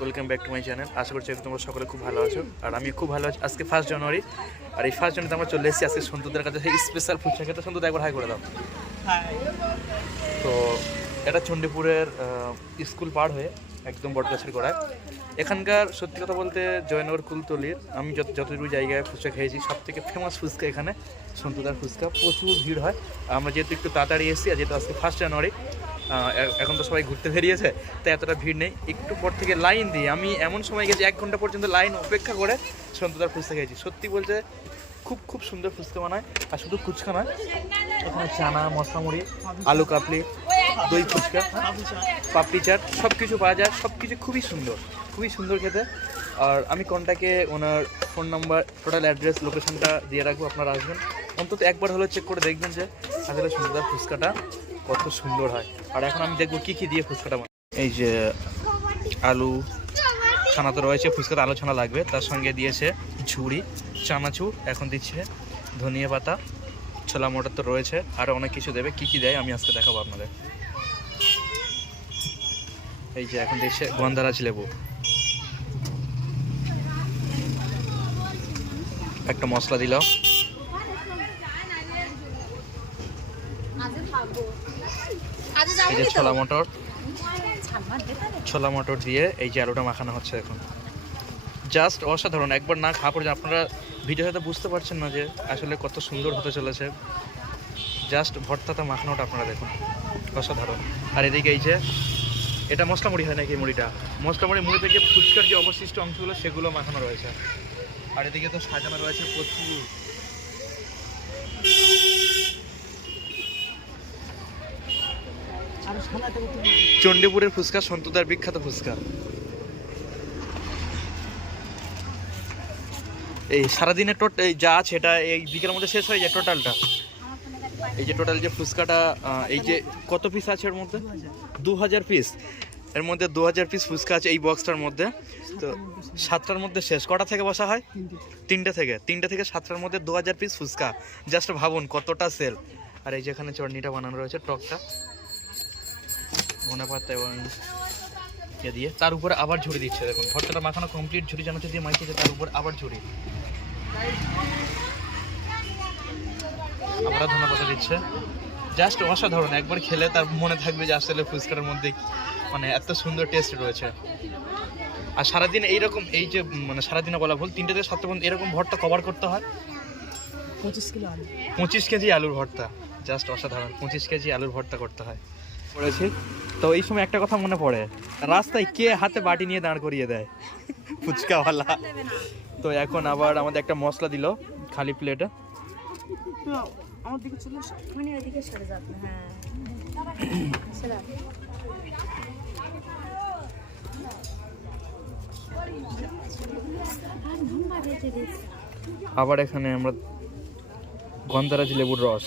Welcome back to my channel আশা করছি তোমরা সকলে খুব ভালো আছো। আর আমি খুব ভালো আছি। আজকে ফার্স্ট জানুয়ারি আর এই ফার্স্ট জানুয়ারিতে আমরা চলে এসেছি আজকে সন্তুদের কাছে। সেই স্পেশাল ফুচকা খেতে। একবার হাই করে দাও। তো এটা চণ্ডীপুরের স্কুল পার হয়ে একদম বটগাছের গোড়ায়। এখানকার সত্যি কথা বলতে জয়নগর কুলতলির, আমি যত যতটুকু জায়গায় ফুচকা খেয়েছি সব থেকে ফেমাস ফুচকা এখানে, সন্তুদার ফুচকা। প্রচুর ভিড় হয়। আমরা যেহেতু একটু তাড়াতাড়ি এসেছি, আর যেহেতু আজকে ফার্স্ট জানুয়ারি এখন তো সবাই ঘুরতে বেরিয়েছে, তাই এতটা ভিড় নেই। একটু পর থেকে লাইন দিই। আমি এমন সময় গেছি, এক ঘণ্টা পর্যন্ত লাইন অপেক্ষা করে সন্তুদার ফুচকা খেয়েছি। সত্যি বলতে খুব খুব সুন্দর ফুচকা বানায়, আর শুধু ফুচকা নয় এখানে চানা মশলা মুড়ি আলু কাপলি দই ফুচকা, পাপড়ি চাট সব কিছু পাওয়া যায় সব কিছু খুবই সুন্দর খুবই সুন্দর খেতে। আর আমি কন্ট্যাক্টে ওনার ফোন নাম্বার, টোটাল অ্যাড্রেস, লোকেশনটা দিয়ে রাখব, আপনারা আসবেন। অন্তত একবার হলেও চেক করে দেখবেন যে আসলে সুন্দর ফুচকাটা কত সুন্দর হয়। আর এখন আমি দেখব কী কী দিয়ে ফুচকাটা। এই যে আলু, ছানা তো রয়েছে ফুচকাতে আলু ছানা লাগবে। তার সঙ্গে দিয়েছে ঝুড়ি চানাচুর এখন দিচ্ছে ধনিয়া পাতা, ছোলা মোটর তো রয়েছে। আরও অনেক কিছু দেবে, কী কী দেয় আমি আজকে দেখাবো আপনাদের। এই যে এখন দেখছে গন্ধারাজ লেবু। একটা মশলা দিল এই যে ছোলা মটর। ছোলা মটর দিয়ে এই যে আলুটা মাখানো হচ্ছে এখন। জাস্ট অসাধারণ। একবার না খাওয়া পর্যন্ত আপনারা ভিডিও হয়তো বুঝতে পারছেন না যে আসলে কত সুন্দর হতে চলেছে। জাস্ট ভর্তাটা মাখানোটা আপনারা দেখুন। অসাধারণ। আর এদিকে এই যে এটা মশলা মুড়ি হয় নাকি এই মুড়িটা? মশলা মুড়ি মুড়ি থেকে ফুচকার যে অবশিষ্ট অংশগুলো সেগুলো মাখানো রয়েছে। আর এদিকে তো সাজানো রয়েছে প্রচুর। চণ্ডীপুরের ফুচকা সন্তুদার বিখ্যাত ফুচকা। এই সারাদিনের টোট এই যা আছে এটা এই বিকেলের মধ্যে শেষ হয়ে যায় টোটালটা। এই যে টোটাল যে ফুচকাটা এই যে কত পিস আছে এর মধ্যে? দু হাজার পিস এর মধ্যে দু হাজার পিস ফুচকা আছে এই বক্সটার মধ্যে। তো সাতটার মধ্যে শেষ। কটা থেকে বসা হয়? তিনটে থেকে। তিনটে থেকে সাতটার মধ্যে দু হাজার পিস ফুচকা। জাস্ট ভাবুন কতটা সেল আর এই যেখানে চটনিটা বানানো রয়েছে, টকটা। ধনে পাতা এবং ইয়ে দিয়ে। তার উপরে আবার ঝুড়ি দিচ্ছে, দেখুন। ভর্তাটা মাখানো কমপ্লিট ঝুড়ি জানাচ্ছে দিয়ে মাইকেছে তার উপর আবার ঝুড়ি। আবার ধন্যবাদ দিচ্ছে। জাস্ট অসাধারণ একবার খেলে তার মনে থাকবে যে আসলে ফুচকার মধ্যে মানে এত সুন্দর টেস্ট রয়েছে। আর সারাদিন এইরকম এই যে মানে সারাদিনে বলা ভুল তিনটে থেকে সাতটা পর্যন্ত এরকম ভর্তা কভার করতে হয়? পঁচিশ কিলো আলু। পঁচিশ কেজি আলুর ভর্তা। জাস্ট অসাধারণ পঁচিশ কেজি আলুর ভর্তা করতে হয়। করেছি। তো এই সময় একটা কথা মনে পড়ে রাস্তায় কে হাতে বাটি নিয়ে দাঁড় করিয়ে দেয়? ফুচকাওয়ালা। তো এখন আবার আমাদের একটা মশলা দিল খালি প্লেটে আমার দিকে চলে মানে ওইদিকে সরে যাবে হ্যাঁ। সেটা। আবার এখানে আমরা গন্ধারাজ লেবুর রস।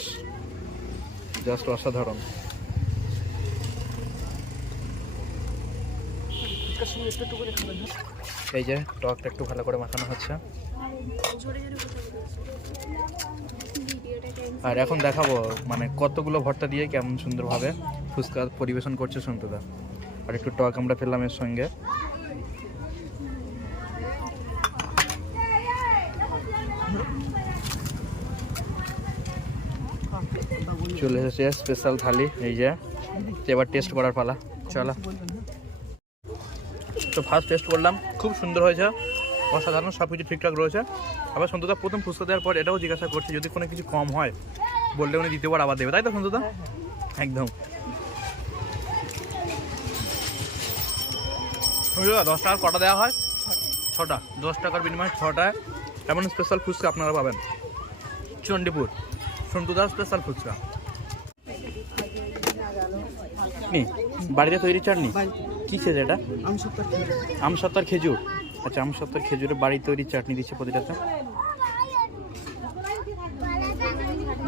জাস্ট অসাধারণ। এই যে টকটা একটু ভালো করে মাখানো হচ্ছে। আর এখন দেখাবো মানে কতগুলো ভর্তা দিয়ে কেমন সুন্দরভাবে ফুচকা পরিবেশন করছে সন্তুদা। আর একটু টক আমরা ফেললাম এর সঙ্গে। চলে এসেছে স্পেশাল থালি, এই যে। এবার টেস্ট করার পালা, চলো। তো ফার্স্ট টেস্ট করলাম, খুব সুন্দর হয়েছে। অসাধারণ সব কিছু ঠিকঠাক রয়েছে। আবার সন্তুদা প্রথম ফুচকা দেওয়ার পর এটাও জিজ্ঞাসা করছে যদি কোনো কিছু কম হয় বললে উনি দ্বিতীয়বার আবার দেবে তাই তো সন্তুদা একদম। দশ টাকার কটা দেওয়া হয়? ছটা। দশ টাকার বিনিময়ে ছটায় এমন স্পেশাল ফুচকা আপনারা পাবেন। চণ্ডীপুর সন্তুদার স্পেশাল ফুচকা। বাড়িতে তৈরি চাটনি? কী খেয়েছে এটা? আমি সত্তর কিলো আম সত্তর খেজুর। আচ্ছা আম সত্তর খেজুরের বাড়ি তৈরি চাটনি দিচ্ছে প্রতিটাতে।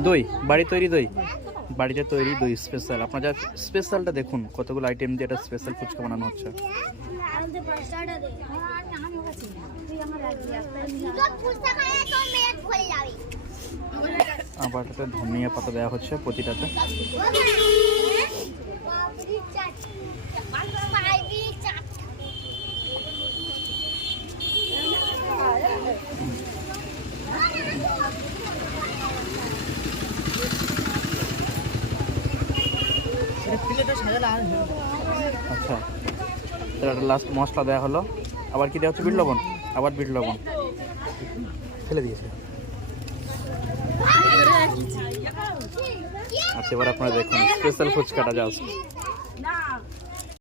দই, বাড়ি তৈরি দই। বাড়িতে তৈরি দই স্পেশাল আপনার যা স্পেশালটা দেখুন, কতগুলো আইটেম দিয়ে এটা স্পেশাল ফুচকা বানানো হচ্ছে। আবার ধনিয়া পাতা দেওয়া হচ্ছে প্রতিটাতে প্লেটে সাজালে আর হয়ে যাবে। আচ্ছা। একটা লাস্ট মশলা দেওয়া হলো। আবার কি দেওয়া হচ্ছে? বিট লবণ? আবার বিট লবণ। ফেলে দিয়েছে। আচ্ছা এবার আপনারা দেখুন স্পেশাল ফুচকাটা জাস্ট